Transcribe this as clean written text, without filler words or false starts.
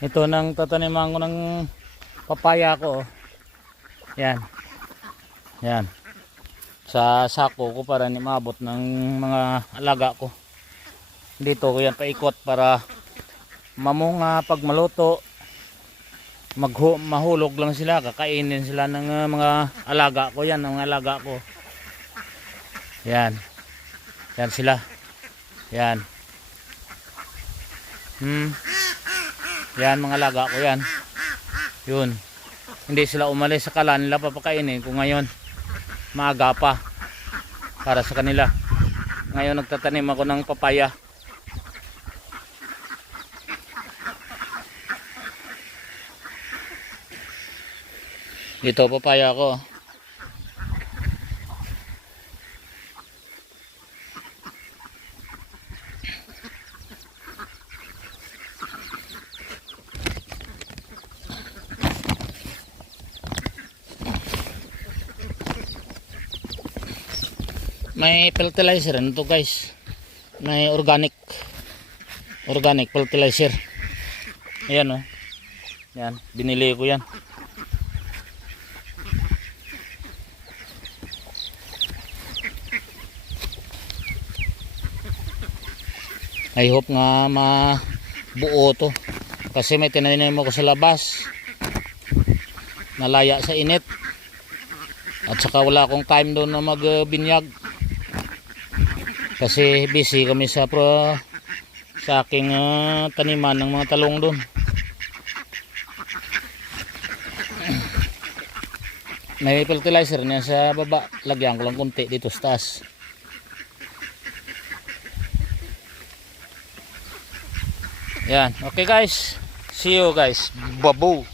Ito nang tataniman ko ng papaya ko. Yan. Yan. Sa sako ko para maabot ng mga alaga ko. Dito ko yan paikot para mamunga pag maluto. Mahulog lang sila, kakainin sila ng mga alaga ko. Yan ang mga alaga ko. Yan. Yan sila. Yan. Yan mga alaga ko yan. Yun. Hindi sila umalis sa kalan nila, papakainin ko ngayon. Maaga pa para sa kanila. Ngayon nagtatanim ako ng papaya. Dito papaya ko. May fertilizer nito guys. May organic fertilizer. Ayan oh. Yan, binili ko yan. I hope nga mabuo to. Kasi may tinanim ako sa labas. Nalaya sa init. At saka wala akong time doon na magbinyag. Kasi busy kami sa aking taniman ng mga talong doon. May fertilizer niya sa baba. Lagyan ko lang konti dito sa taas. Yan. Okay guys. See you guys. Babu.